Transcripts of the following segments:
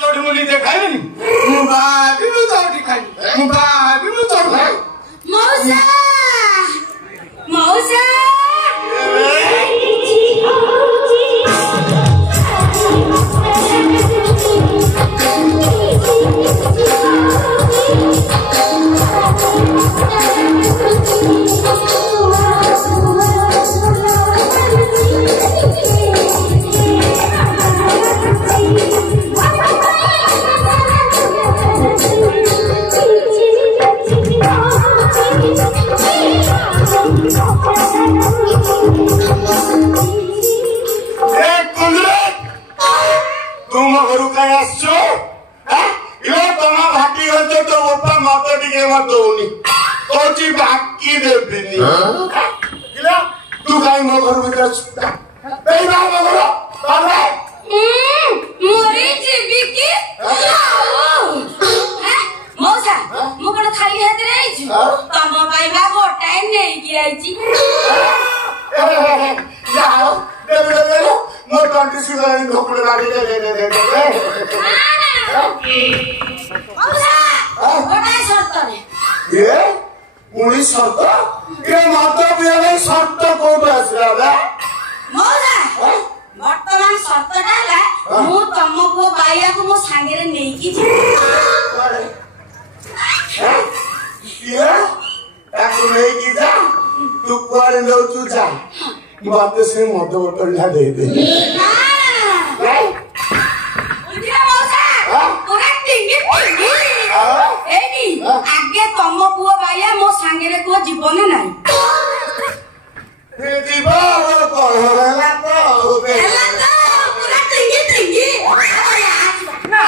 चोटी मुझे देखाई नहीं मुबारक भी चोटी खाई मुबारक भी चोटी खाई मौसा मौसा तुम घर तुम भाटी हो तो बापा मत टे मत दौनी कौची बाकी देविनी तू कहीं मो घर भीतर मौसा मु कौन खाली हाथ तुम गोटाए नहीं मोर कंट्री सुधारी ढोकले गाड़ी दे गोटाए शर्त ये उनी शर्त ये मत बिया शर्त कोड आसला बे मौसा वर्तमान शर्तटा है मु तुम को बाइया को मो सांगे नहीं की ये ताको नहीं की जा तू कुआरे लो तू जा बात से मत बोतल ला दे दे आगे तुम पुओ बाइया मो सांगे को जीवन नहीं जीवा कहला तो पूरा टिंगी टिंगी ना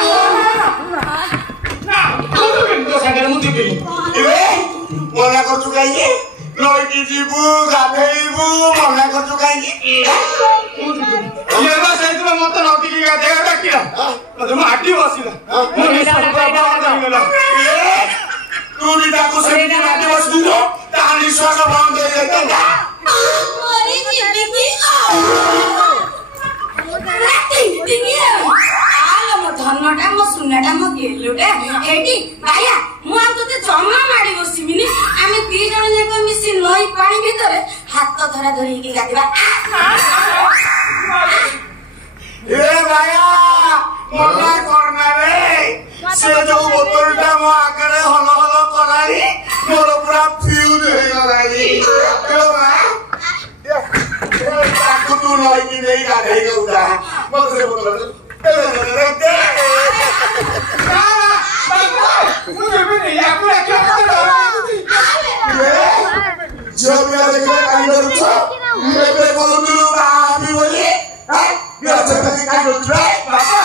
तो सांगे मु जीबी ए मना कर चुकाई नई की जीबू गाधेइबू मना कर चुकाई ये बा सहित मत नदी की गाधे डाकिला तो माटी बसिला मु सब बंद हो गेला तू भी ताको से माटी बस दो ता निश्वास बंद हो जाता मोरी जीबी की धनटा मो सुनाटा मो गेलुटा एटी भाइया मु आ तोते जम्मा माडी बसिबिनी आमे दी जण जाक मिसी नई पानी भितरे हाथ धरा धरी की गादिबा ए भाइया मना करना रे से जो बोतलटा मो आगरे हलो हलो कराई मोर पूरा फ्यूज हो गलाई क्यों भाई ताको तू नई की नहीं गाधे गउदा मो से बोतल मुझे भी नहीं आपको क्या पता जब यार देखा काई करूछो मैं पे बोलूं भाभी बोली हां ये अच्छा काई करूछ बाबा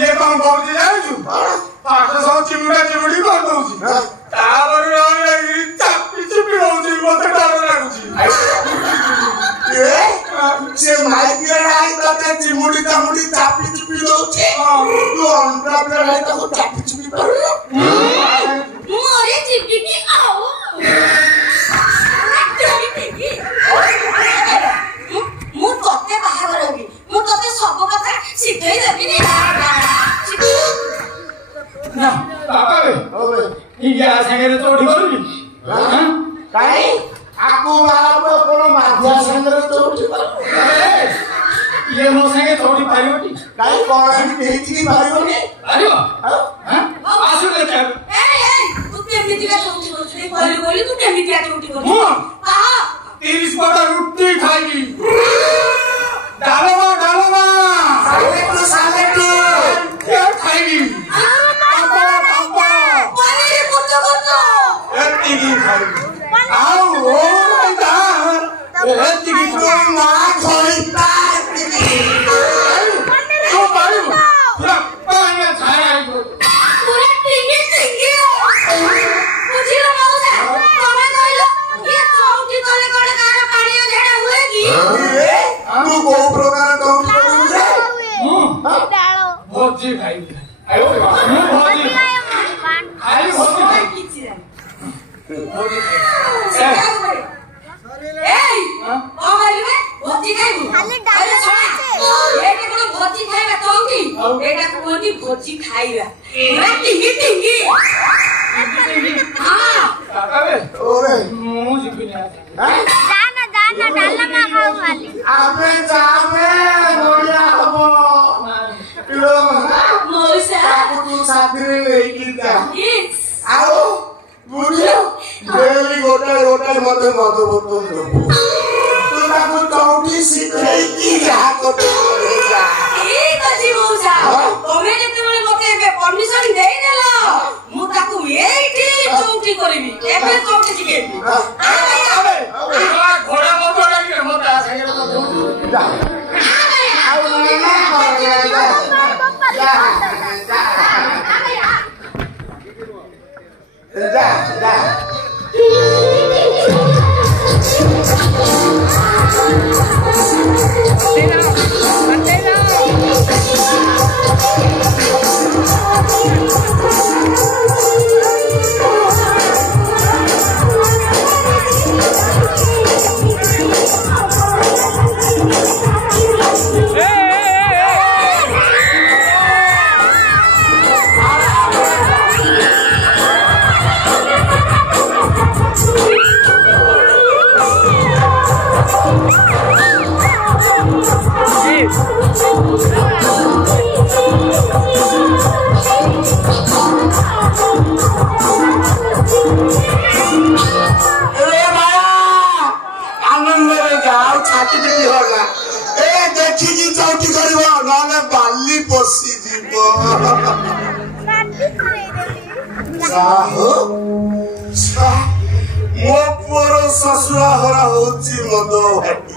ये काम कर दे जाऊ पाठ सो चिमुड़ी कर दउछी तापर रही चापी चिपी होउची मते डर लागुची ए से माइक आई तते चिमुड़ी तामुड़ी चापी चिपी होउची तू अंतरा पे आई तो चापी चिपी कर मोरे चिपी की आओ मु तोते बाहर करबी मु तोते सब कथा सिधै देबी ना बाबा रे ओए ई या संगे तो उठी करूनी हां काई आकू बाबा कोन माध्या संगे तो उठी ये मो संगे थोड़ी पारियोटी काई कोन देती पारियोनी अरे हां आसु ले चल ए तू केमिति का सोची सोची बोली तू केमिति आ उठी कर हां 30 बड़ा रोटी खाई डालवा साले तू क्या खाई आओ ओ दार एती की तो ना खोईता तो बारू पूरा पानी खाया पूरा टिंगी बुझिलो मौसा तमे कहलो ये चौकी तले कोड कार पानी झेडा हुए की तू को प्रकार दौड़ जा डालो भोजी खाई आयो भोजी खाई भोजी खाई भोजी खाई भोजी खाइबा चौकी एटा कोनी भोजी खाइबा पूरा टिंगी टिंगी हां ओरे जाना डालना मा खाऊ वाली आबे जाबे बोलिया हबो लो मौसा तू साथरे लेकी जा यस आओ बुढ़िया डेली गोटे मते मत बोतो तू ताको चौकी सिखाई की जा कोटे जा ठीक अछि मौसा तमे जेतेबेले मते परमिशन देई देला मु ताकू एठी चौकी करबी एबे चौकी सिखेबी आबे घोड़ा मत लागी मत आसे जा आओ ना जा जा देखिकी चौकी कर बाली पशि जीव मो पुअर ससुरा हरा हूँ मद